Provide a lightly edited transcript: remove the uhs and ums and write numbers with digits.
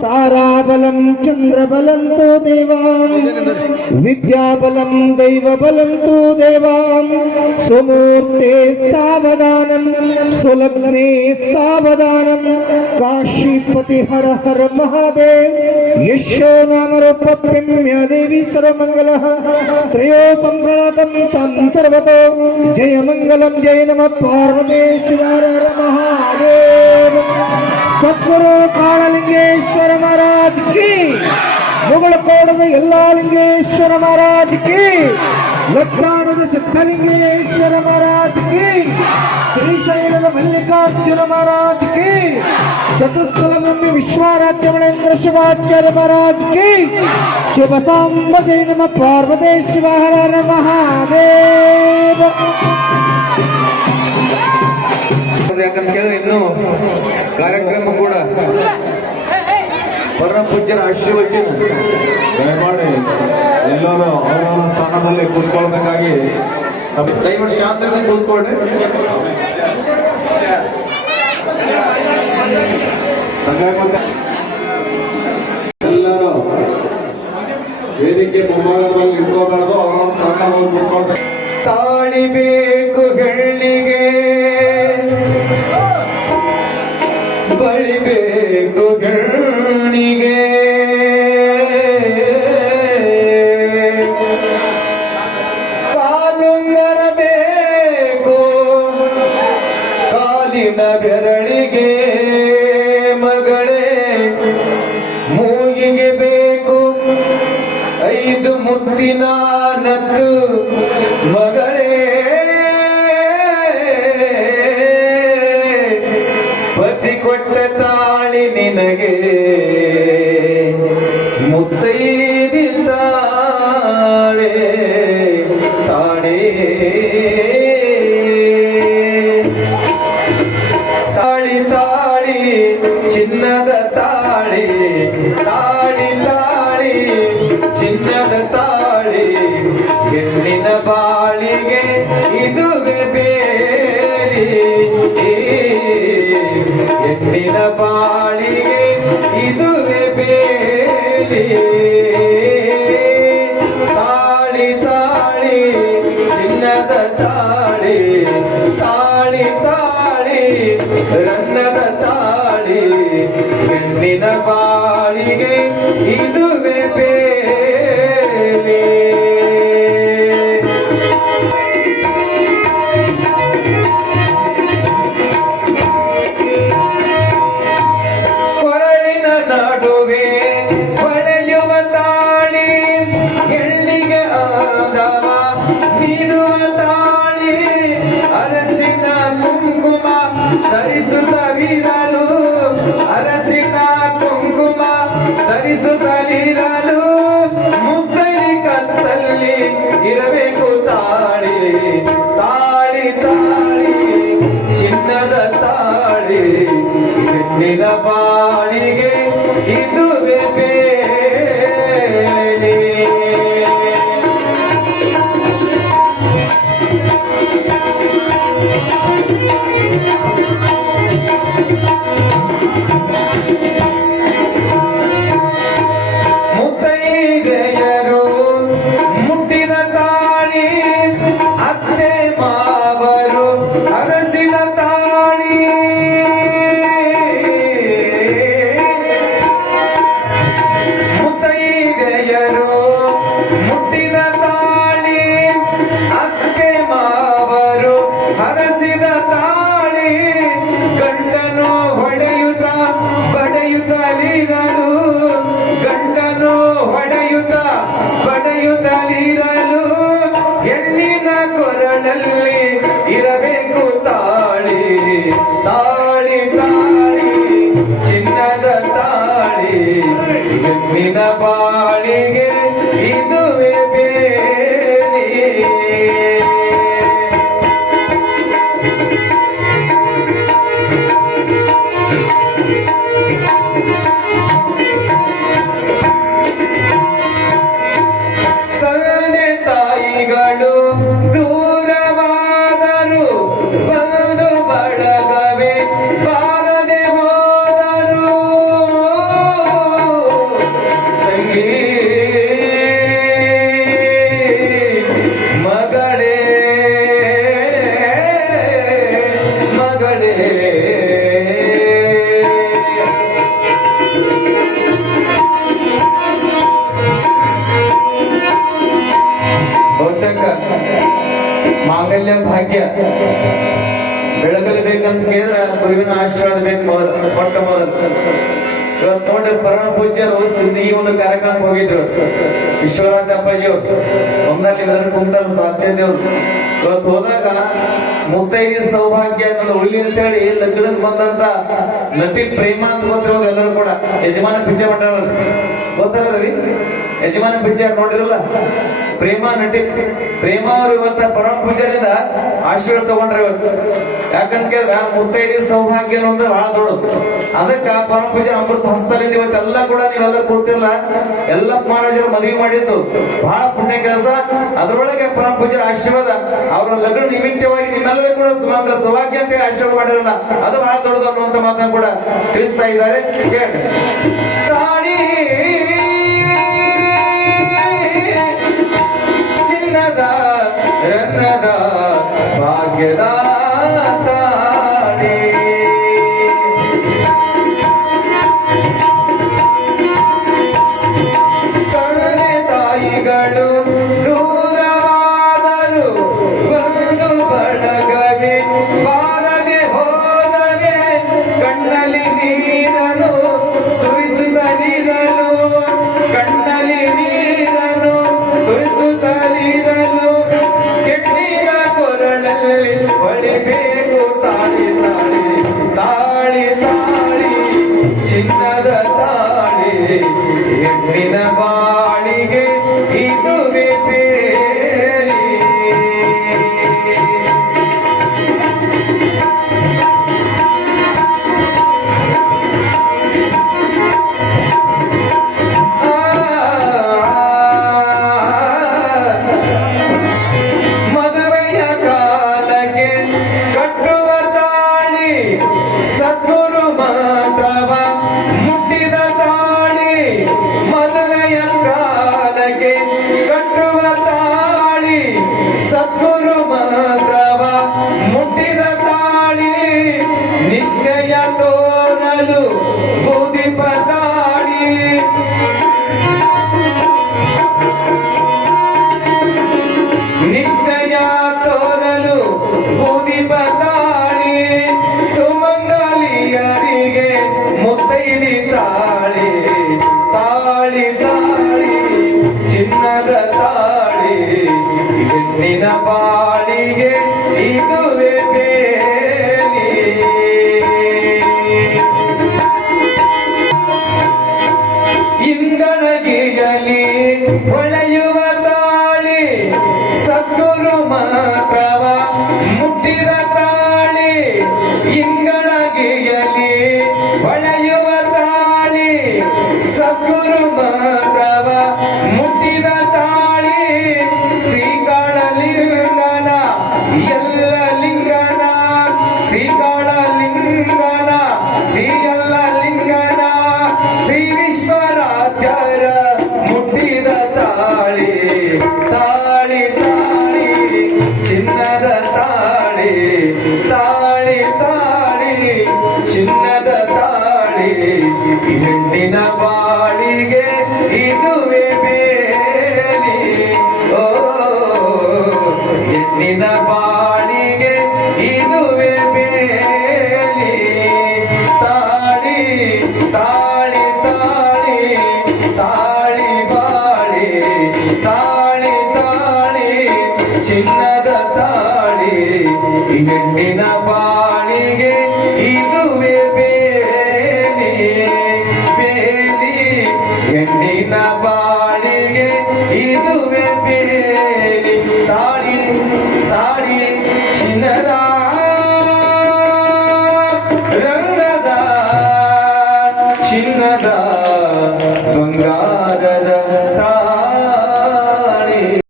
ताराबलं चंद्रबलं तो देवां विद्याबलं दैवबलं तो देवां सुमूर्ते सावधानं सुलग्ने सावधानं काशीपति हर हर महादेव यशो नाम रूपप्यम्य देवी सर्वमंगलः त्रयो संप्रणतं तं सर्वतो जय मंगलम जय नमः पार्वती शिवाय महादेव सद्गुरु काललिंगेश्वर महाराज की मुगलकोटದ ಎಲ್ಲಾ ಲಿಂಗೇಶ್ವರ महाराज की ಲಕ್ಷಾಣದ ಸಿದ್ಧಲಿಂಗೇಶ್ವರ महाराज की ಶ್ರೀಶೈಲದ ಮಲ್ಲಿಕಾರ್ಜುನ महाराज की ಚತುಸ್ಥಲಭೂಮಿ ವಿಶ್ವರಾಜ್ಯ ಮಣೇಂದ್ರ ಶಿವಾಚಾರ್ಯ महाराज की ಶುಭ ಸಾಂಬ ಜಯ ನಮಃ ಪಾರ್ವತಿ ಶಿವಹರ ಮಹಾದೇವ. ಯಾಕಂತ ಕೇಳಿದ್ರೆ ಇನ್ನು ಕಾರ್ಯಕ್ರಮ ಕೂಡ ಪರಮ ಪೂಜ್ಯರ ಆಶೀರ್ವಚನ ದಯಮಾಡಿ ಎಲ್ಲರೂ ಅವರವರ ಸ್ಥಾನದಲ್ಲಿ ಕೂತ್ಕೊಳ್ಬೇಕಾಗಿ ದಯವಿಟ್ಟು ಶಾಂತವಾಗಿ ಕೂತ್ಕೊಳ್ಳಿ. ಎಲ್ಲರೂ ವೇದಿಕೆ ಮುಂಭಾಗದಲ್ಲಿ ನಿಂತ್ಕೋಬಾರ್ದು, ಅವರವರ ಸ್ಥಾನದಲ್ಲಿ ಕೂತ್ಕೊಳ್ಬೇಕು. ತಾಳಿಬೇಕು ಹೆಣ್ಣಿಗೆ ಬಳಿಬೇಕು ಗಣ್ಣಿಗೆ ಕಾಲುಂಗರ ಬೇಕು ಕಾಲಿನ ಬೆರಳಿಗೆ ಮಗಳೇ ಮೂಗಿಗೆ ಬೇಕು 5 ಮುತ್ತಿನ ನತ್ತು ಮಗಳೇ ಪತಿ ಕೊಟ್ಟ ತಾಳಿ ನಿನಗೆ ಮುತ್ತೈದಿದ್ದಾಳೆ ತಾಳೆ ತಾಳಿ ತಾಳಿ ಚಿನ್ನದ ತಾಳಿ ತಾಳಿ ತಾಳಿ ಚಿನ್ನದ ತಾಳಿ ಹೆಣ್ಣಿನ ಬಾಳಿಗೆ ಇದುವೇ ಬೇರೆ ಹೆಣ್ಣಿನ ಬಾಳಿಗೆ ಇದುವೇ ಬೇರೆ ತಾಳಿ ತಾಳಿ ಚಿನ್ನದ ತಾಳಿ ತಾಳಿ ತಾಳಿ ರನ್ನದ ತಾಳಿ ಹೆಣ್ಣಿನ ಬಾಳಿಗೆ ಇದುವೇ ಬೇರೆ. ನಡುವೆ ಹೊಳೆಯುವ ತಾಳಿ ಹೆಣ್ಣಿಗೆ ಆದವ ನೀಡುವ ತಾಳಿ ಅರಸಿನ ಕುಂಕುಮ ಧರಿಸುತ್ತಲಿರಲು ಅರಸಿನ ಕುಂಕುಮ ಧರಿಸುತ್ತಲಿರಲು ಮುದ್ದಲಿ ಕತ್ತಲ್ಲಿ ಇರಬೇಕು ತಾಳಿ ತಾಳಿ ತಾಳಿ ಚಿನ್ನದ ತಾಳಿ ಹೆಣ್ಣಿನ ಬಾಳಿಗೆ ಇದುವೇ ಬೇರೆ. ಮುತ್ತೈದೆಯರು ಮುಟ್ಟಿದ ತಾಳಿ ಅತ್ತೆ ಮಾವರು ಅರಸಿದ ತಾಳಿ ಮುತ್ತೈದೆಯರು ಮುಟ್ಟಿದ ತಾಳಿ ಅತ್ತೆ ಮಾವರು ಹರಸಿದ ತಾಳಿ ಗಂಡನು ಹೊಡೆಯುತ್ತ ಬಡೆಯುತ್ತಲಿರಲು ಗಂಡನು ಹೊಡೆಯುತ್ತ ಬಡೆಯುತ್ತಲಿರಲು ಹೆಣ್ಣಿನ ಕೊರಳಲ್ಲಿ ಇರಬೇಕು ತಾಳಿ ತಾಳಿ ತಾಳಿ ಚಿನ್ನದ ತಾಳಿ ಹೆಣ್ಣಿನ ಬಾಳಿಗೆ ಇದುವೇ ಬೇರೆ. ತಂದೆ ತಾಯಿಗಳು ದೂರವಾದರು ಬಂದು ಬಳಗವೇ ಬಾರದೆ ಹೋದರು ಮಾಂಗಲ್ಯ ಭಾಗ್ಯ ಬೆಳಗಲೇಬೇಕಂತ ಕೇಳಿದ್ರೆ ಗುರುವಿನ ಆಶೀರ್ವಾದ ಬೇಕು ಮೊಟ್ಟ ಮೊದಲು. ಇವತ್ತು ನೋಡ್ರಿ ಪರಮ ಪೂಜ್ಯರು ಸುದ್ದಿ ಒಂದು ಕಾರ್ಯಕ್ರಮಕ್ಕೆ ಹೋಗಿದ್ರು. ವಿಶ್ವನಾಥ ಅಪ್ಪಾಜಿ ಅವರು ಒಂದಲ್ಲಿ ಕುಂತಲ್ಲಿ ಸಾಕ್ಷಿ ದೇವ್ರು. ಇವತ್ತು ಹೋದಾಗ ಮುತ್ತೈದಿ ಸೌಭಾಗ್ಯ ಅನ್ನೋದು ಉಳ್ಳಿ ಅಂತ ಹೇಳಿ ಲಗ್ನಕ್ಕೆ ಬಂದಂತ ನಟಿ ಪ್ರೇಮ ಅಂತ ಗೊತ್ತಿರೋದು ಎಲ್ಲರೂ ಕೂಡ. ಯಜಮಾನ ಪಿಚ್ಚೆ ಮಾಡ್ತಾರ ಗೊತ್ತಾರಲ್ರಿ, ಯಜಮಾನ ಪಿಚ್ಚೆ ನೋಡಿರಲ್ಲ. ಪ್ರೇಮ ನಟಿ ಪ್ರೇಮ ಅವರು ಇವತ್ತ ಪರಮ ಪೂಜೆಯಿಂದ ಆಶೀರ್ವಾದ ತಗೊಂಡ್ರೆ ಇವತ್ತು. ಯಾಕಂತ ಕೇಳಿದ್ರೆ ಮುತ್ತೈದಿ ಸೌಭಾಗ್ಯ ಅನ್ನೋದು ಬಹಳ ದೊಡ್ಡದು. ಅದಕ್ಕ ಪರಮ ಪೂಜೆ ಅಮೃತ ಹಸ್ತಲಿಂದ ಇವತ್ತೆಲ್ಲ ಕೂಡ ನೀವೆಲ್ಲ ಕೂತಿಲ್ಲ. ಎಲ್ಲ ಮಹಾರಾಜರು ಮದುವೆ ಮಾಡಿದ್ದು ಬಹಳ ಪುಣ್ಯ ಕೆಲಸ. ಅದರೊಳಗೆ ಪರಮ ಪೂಜೆ ಆಶೀರ್ವಾದ ಅವರ ಲಗ್ನ ನಿಮಿತ್ತವಾಗಿ ನಿಮ್ಮೆಲ್ಲರೂ ಕೂಡ ಸುಮಾರು ಸೌಭಾಗ್ಯ ಅಂತ ಆಶೀರ್ವಾದ ಮಾಡಿರಲ್ಲ, ಅದು ಬಹಳ ದೊಡ್ಡದು ಅನ್ನುವಂತ ಮಾತನ್ನ ಕೂಡ ತಿಳಿಸ್ತಾ ಇದ್ದಾರೆ. ಕೇಳಿ ಚಿನ್ನದ ರನ್ನದ ಭಾಗ್ಯದ ತಾಳಿ ತಂದೆ ತಾಯಿಗಳು ದೂರವಾದರು ಬಂದು ಬಡಗದೆ ಬಾರದೆ ಹೋದರೆ ಕಣ್ಣಲ್ಲಿ ನೀರನು ಸುರಿಸುತ್ತಲಿರಲು ಕಣ್ಣಲ್ಲಿ ನೀರನು ಸುರಿಸುತ್ತಲಿರಲು ಕೆಟ್ಟಿನ ಕೊರಳಲ್ಲಿ ಹೊಡಿಬೇಕು ತಾಳಿ ತಾಳಿ ತಾಳಿ ತಾಳಿ ಚಿನ್ನದ ತಾಳಿ ಹೆಣ್ಣಿನ ಬಾಳಿಗೆ ಇದುವೆ ಬೇಲಿ. ಮದುವೆಯ ಕಾಲಕ್ಕೆ ಕಟ್ಟುವ ತಾಳಿ ಸದ್ಗುರು ಮಾತ್ರವ ಮುಟ್ಟಿದ ತಾಳಿ. ಮದುವೆಯ ಕಾಲಕ್ಕೆ ಕಟ್ಟುವ ತಾಳಿ ಸದ್ಗುರು ಮಾತ್ರವ ಮುಟ್ಟಿದ ತಾಳಿ. ನಿಷ್ಠೆಯ ತೋರಲು ಬೂದಿಪ ತಾಳಿ. ನಿಷ್ಠೆಯ ತೋರಲು ಬೂದಿಪ ತಾಳಿ. ಸುಮಂಗಲಿಯರಿಗೆ ಮುತ್ತೈದಿ ತಾಳಿ ತಾಳಿ ತಾಳಿ ಚಿನ್ನದ ತಾಳಿ ಹೆಣ್ಣಿನ ಬಾಳಿಗೆ ಇದುವೆ ಬೇಲಿ. ಇಂಗಳಗಿಯಲಿ ಹೊಳೆಯುವ ತಾಳಿ ಸದ್ಗುರು ಮಾತ್ರವ ಮುಟ್ಟಿದ ತಾಳಿ. ಇಂಗಳಗಿಯಲಿ ಹೊಳೆಯುವ ತಾಳಿ ಸದ್ಗುರು ಮಾತ್ರವ ಮುಟ್ಟಿದ ತಾಳಿ. ಶ್ರೀಕಾಳ ಲಿಂಗನ ಎಲ್ಲ ಲಿಂಗನ ಶ್ರೀಕಾಳ ಲಿಂಗನ ಶ್ರೀ ಎಲ್ಲ ಲಿಂಗನ ಶ್ರೀ ವಿಶ್ವರಾಧ್ಯರ ಮುಟ್ಟಿದ ತಾಳಿ ತಾಳಿ ತಾಳಿ ಚಿನ್ನದ ತಾಳಿ ತಾಳಿ ತಾಳಿ ಚಿನ್ನದ ತಾಳಿ ಹೆಣ್ಣಿನ ಬಾಳಿಗೆ ಇದುವೆ ಬೇಲಿ. ಓ ಹೆಣ್ಣಿನ ಬಾಳಿಗೆ ಇದುವೆ ಬೇಲಿ. ತಾಳಿ ತಾಳಿ ತಾಳಿ ತಾಳಿ ಬಾಳಿ ತಾಳಿ ತಾಳಿ ಚಿನ್ನದ ತಾಳಿ ಹೆಣ್ಣಿನ ಬಾಳಿಗೆ ಇದುವೆ ಬೇಲಿ ಬೇಲಿ. ಹೆಣ್ಣಿನ ಬಾಳಿಗೆ ಇದುವೆ ಬೇಲಿ. ತಾಳಿ ತಾಳಿ ಚಿನ್ನದ ರಂಗದ ಚಿನ್ನದ ಬಂಗಾರ